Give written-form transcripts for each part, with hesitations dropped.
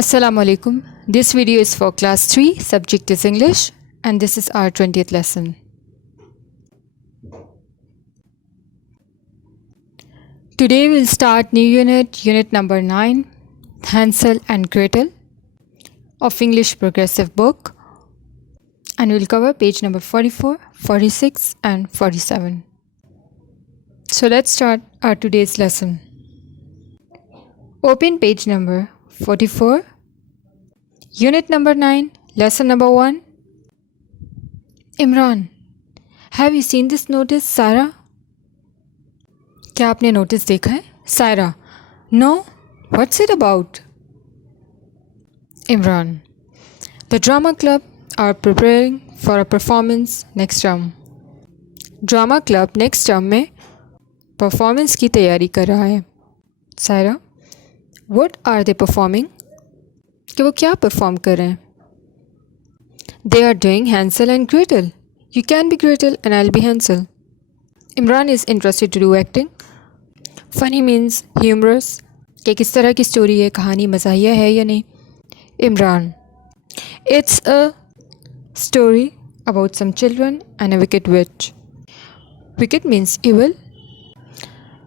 Assalamu alaikum. This video is for class 3, subject is English, and this is our 20th lesson. Today we'll start new unit number 9, Hansel and Gretel of English Progressive Book, and we'll cover page number 44, 46 and 47. So let's start our today's lesson. Open page number 44, unit number 9, lesson number 1. Imran, have you seen this notice, Sarah? क्या आपने notice देखा है? Sarah, no. What's it about? Imran, the drama club are preparing for a performance next term. Drama club next term में performance की तैयारी कर रहा है. Sarah, what are they performing? कि वो क्या perform कर रहे हैं? They are doing Hansel and Gretel. You can be Gretel and I'll be Hansel. Imran is interested to do acting. Funny means humorous. कि किस तरह की स्टोरी है, कहानी मज़ाहिया है या नहीं? Imran, it's a story about some children and a wicked witch. Wicked means evil,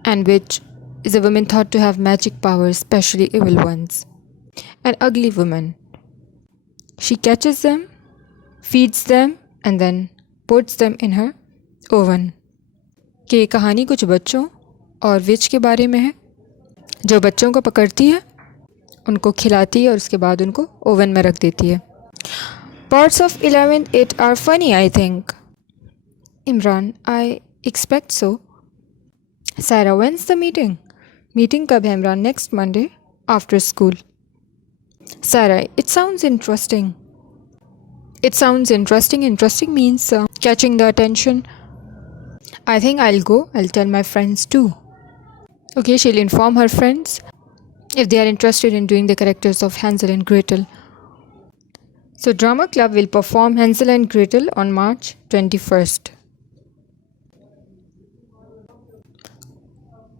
and witch is a woman thought to have magic powers, especially evil ones. An ugly woman. She catches them, feeds them, and then puts them in her oven. कि ये कहानी कुछ बच्चों और विच के बारे में है, जो बच्चों को पकड़ती है, उनको खिलाती है और उसके बाद उनको ओवन में रख देती है. Parts of 11th 8 are funny, I think. Imran, I expect so. Sarah, when's the meeting? Meeting कब है Imran? Next Monday after school. Sarah, it sounds interesting. It sounds interesting. Interesting means catching the attention. I think I'll go. I'll tell my friends too. Okay, she'll inform her friends if they are interested in doing the characters of Hansel and Gretel. So drama club will perform Hansel and Gretel on March 21st.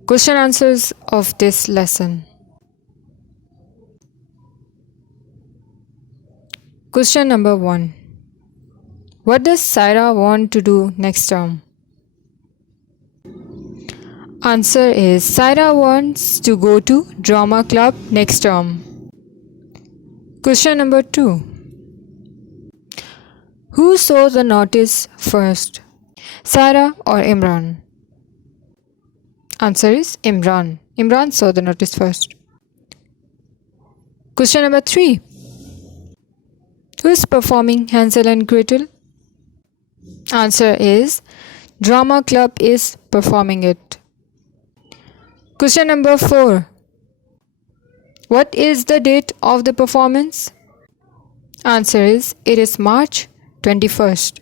Question answers of this lesson. Question number 1. What does Sarah want to do next term? Answer is Sarah wants to go to drama club next term. Question number 2. Who saw the notice first, Sarah or Imran? Answer is Imran. Imran saw the notice first. Question number 3. Who is performing Hansel and Gretel? Answer is drama club is performing it. Question number 4. What is the date of the performance? Answer is it is March 21st.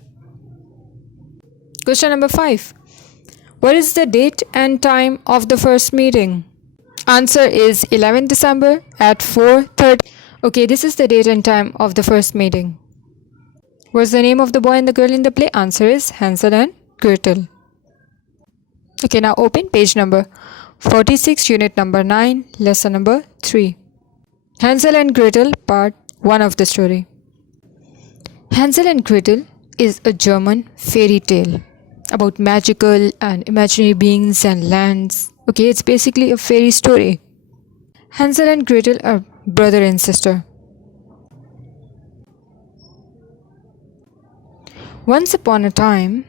Question number 5. What is the date and time of the first meeting? Answer is 11th December at 4:30. Okay, this is the date and time of the first meeting. What's the name of the boy and the girl in the play? Answer is Hansel and Gretel. Okay, now open page number 46, unit number 9, lesson number 3. Hansel and Gretel, part 1 of the story. Hansel and Gretel is a German fairy tale about magical and imaginary beings and lands. Okay, it's basically a fairy story. Hansel and Gretel are brother and sister. Once upon a time,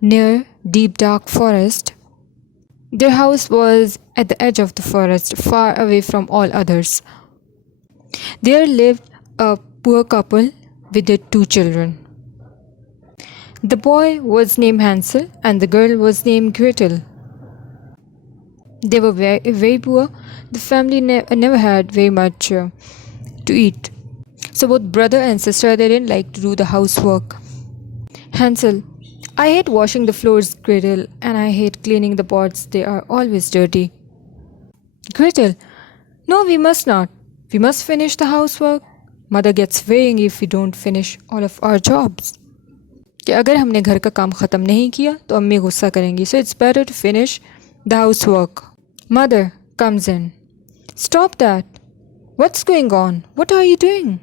near deep dark forest, their house was at the edge of the forest, far away from all others. There lived a poor couple with their 2 children. The boy was named Hansel and the girl was named Gretel. They were very, very poor. The family never had very much to eat. So both brother and sister, they didn't like to do the housework. Hansel, I hate washing the floors, Gretel, and I hate cleaning the pots. They are always dirty. Gretel, no, we must not. We must finish the housework. Mother gets very angry if we don't finish all of our jobs. कि अगर हमने घर का काम ख़त्म नहीं किया तो अम्मी गुस्सा करेंगी. So it's better to finish the housework. Mother comes in. Stop that. What's going on? What are you doing?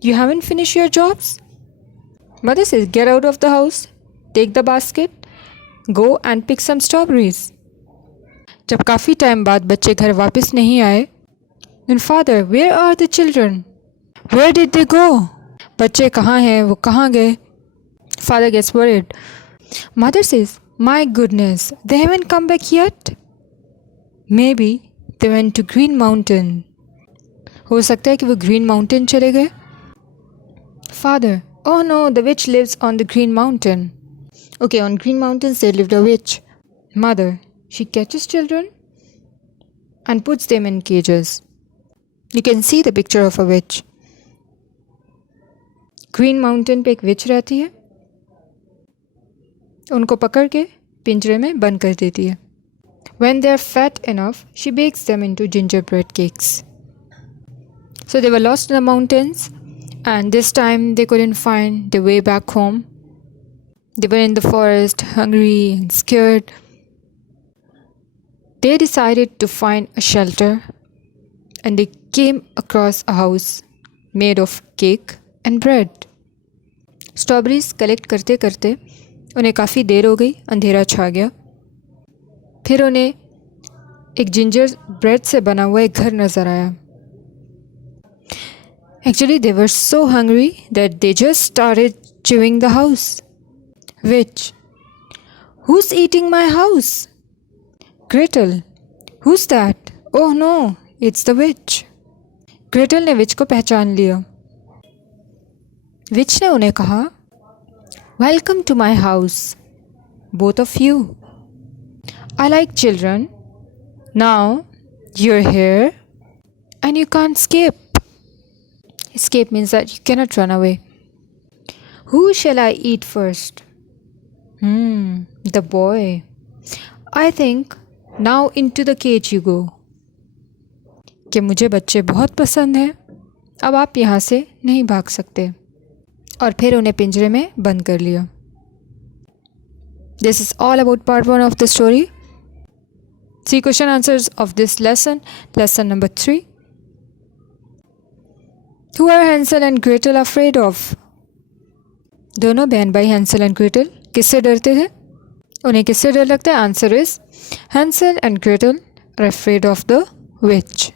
You haven't finished your jobs? Mother says, get out of the house, take the basket, go and pick some strawberries. जब काफ़ी time बाद बच्चे घर वापस नहीं आए, then father, where are the children? Where did they go? बच्चे कहाँ हैं, वो कहाँ गए? Father gets worried. Mother says, my goodness, they haven't come back yet? Maybe they went to Green Mountain. हो सकता है कि वो Green Mountain चले गए. Father, oh no, the witch lives on the Green Mountain. Okay, on Green Mountains there lived a witch. Mother, she catches children and puts them in cages. You can see the picture of a witch. Green Mountain पे एक witch रहती है. उनको पकड़ के पिंजरे में बंद कर देती है. When they are fat enough, she bakes them into gingerbread cakes. So they were lost in the mountains, and this time they couldn't find their way back home. They were in the forest, hungry and scared. They decided to find a shelter, and they came across a house made of cake and bread. Strawberries collect करते करते उन्हें काफ़ी देर हो गई, अंधेरा छा गया. फिर उन्हें एक जिंजर ब्रेड से बना हुआ एक घर नज़र आया. Actually, they were so hungry that they just started chewing the house. Witch, who's eating my house? Gretel, who's that? Oh no, it's the witch. Gretel ने विच को पहचान लिया. विच ने उन्हें कहा, Welcome to my house, both of you. I like children. Now you're here and you can't escape. Escape means that you cannot run away. Who shall I eat first? The boy. I think now into the cage you go. कि मुझे बच्चे बहुत पसंद हैं, अब आप यहाँ से नहीं भाग सकते. और फिर उन्हें पिंजरे में बंद कर लिया. This is all about part 1 of the story. See question answers of this lesson. Lesson number 3. Who are Hansel and Gretel afraid of? दोनों बहन भाई हैंसल एंड ग्रेटल किससे डरते थे? उन्हें किससे डर लगता है? Answer is Hansel and Gretel are afraid of the witch.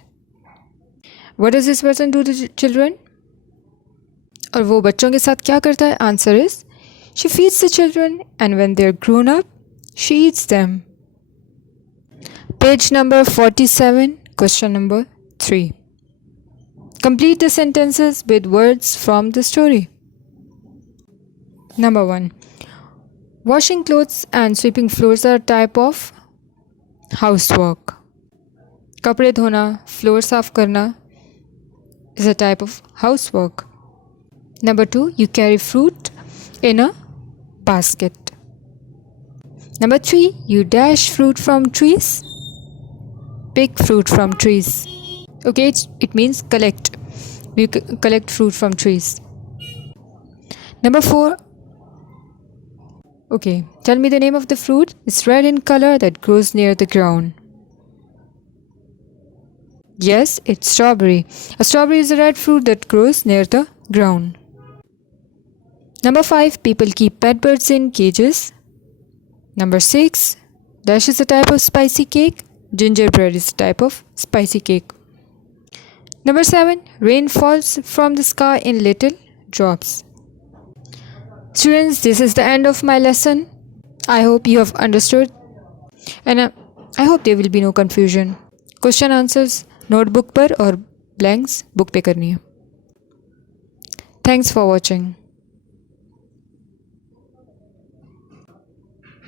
What does this person do to children? और वो बच्चों के साथ क्या करता है? Answer is she feeds the children and when they're grown up, she eats them. Page number 47, question number 3. Complete the sentences with words from the story. Number 1. Washing clothes and sweeping floors are a type of housework. कपड़े धोना, floor साफ करना is a type of housework. Number 2. You carry fruit in a basket. Number 3. You dash fruit from trees. Pick fruit from trees. Okay, it means collect. You collect fruit from trees. Number 4. Okay, tell me the name of the fruit. It's red in color that grows near the ground. Yes, it's strawberry. A strawberry is a red fruit that grows near the ground. Number 5. People keep pet birds in cages. Number 6. Dash is a type of spicy cake. Gingerbread is a type of spicy cake. Number 7. Rain falls from the sky in little drops. Students, this is the end of my lesson. I hope you have understood and I hope there will be no confusion. Question answers notebook पर और blanks book पे करनी है. Thanks for watching.